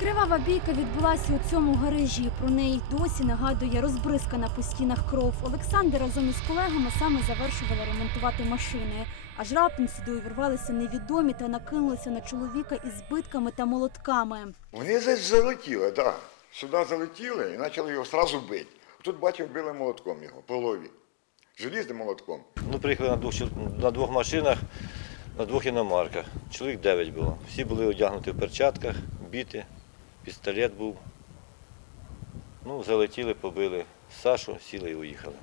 Кривава бійка відбулася у цьому гаражі. Про неї досі нагадує розбризкана по стінах кров. Олександр разом із колегами саме завершували ремонтувати машини. Аж раптом сюди увірвалися невідомі та накинулися на чоловіка із битками та молотками. Вони десь залетіли, так. Да. Сюди залетіли і почали його одразу бити. Тут бачив, били молотком його по голові. Желізним молотком. Ну, приїхали на двох, на двох машинах, на двох іномарках. Чоловік 9 було. Всі були одягнуті в перчатках, біти, пістолет був. Ну, залетіли, побили Сашу, сіли і уїхали.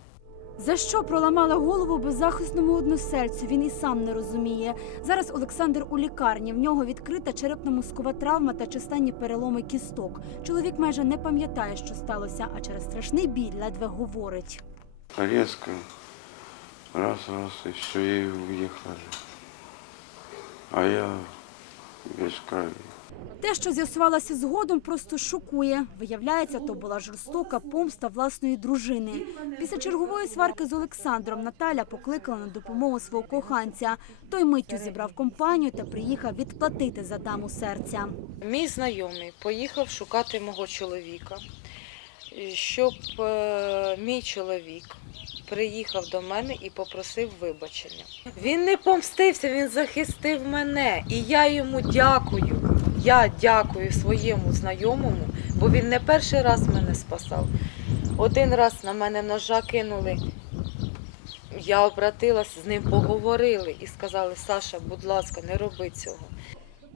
За що проламала голову беззахисному односельцю, він і сам не розуміє. Зараз Олександр у лікарні. В нього відкрита черепно-мозкова травма та численні переломи кісток. Чоловік майже не пам'ятає, що сталося, а через страшний біль ледве говорить. резко, раз, раз, и все, и уехали. А я без крови. Те, що з'ясувалося згодом, просто шокує. Виявляється, то була жорстока помста власної дружини. Після чергової сварки з Олександром Наталя покликала на допомогу свого коханця. Той миттю зібрав компанію та приїхав відплатити за даму серця. Мій знайомий поїхав шукати мого чоловіка, щоб е, мій чоловік приїхав до мене і попросив вибачення. Він не помстився, він захистив мене. І я йому дякую. Я дякую своєму знайомому, бо він не перший раз мене спасав. Один раз на мене ножа кинули. Я обратилась, з ним поговорили і сказали, Саша, будь ласка, не роби цього.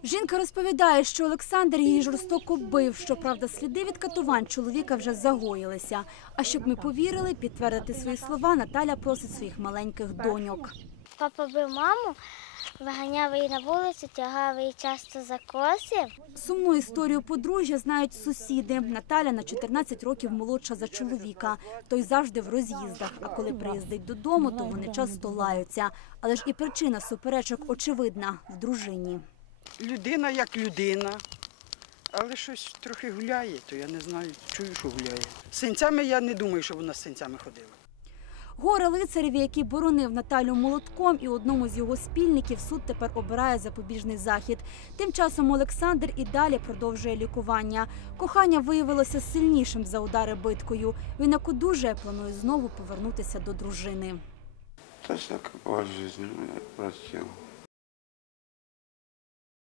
Жінка розповідає, що Олександр її жорстоко бив. Щоправда, сліди від катувань чоловіка вже загоїлися. А щоб ми повірили, підтвердити свої слова, Наталя просить своїх маленьких доньок. Папа бив маму, виганяв її на вулицю, тягав її часто за коси. Сумну історію подружжя знають сусіди. Наталя на 14 років молодша за чоловіка. Той завжди в роз'їздах. А коли приїздить додому, то вони часто лаються. Але ж і причина суперечок очевидна в дружині. Людина як людина, але щось трохи гуляє, то я не знаю, чую, що гуляє. З синцями я не думаю, що вона з синцями ходила. Горе лицареві, який боронив Наталю молотком, і одному з його спільників суд тепер обирає запобіжний захід. Тим часом Олександр і далі продовжує лікування. Кохання виявилося сильнішим за удари биткою. Він одужає, планує знову повернутися до дружини. Да всякая была жизнь, я простил.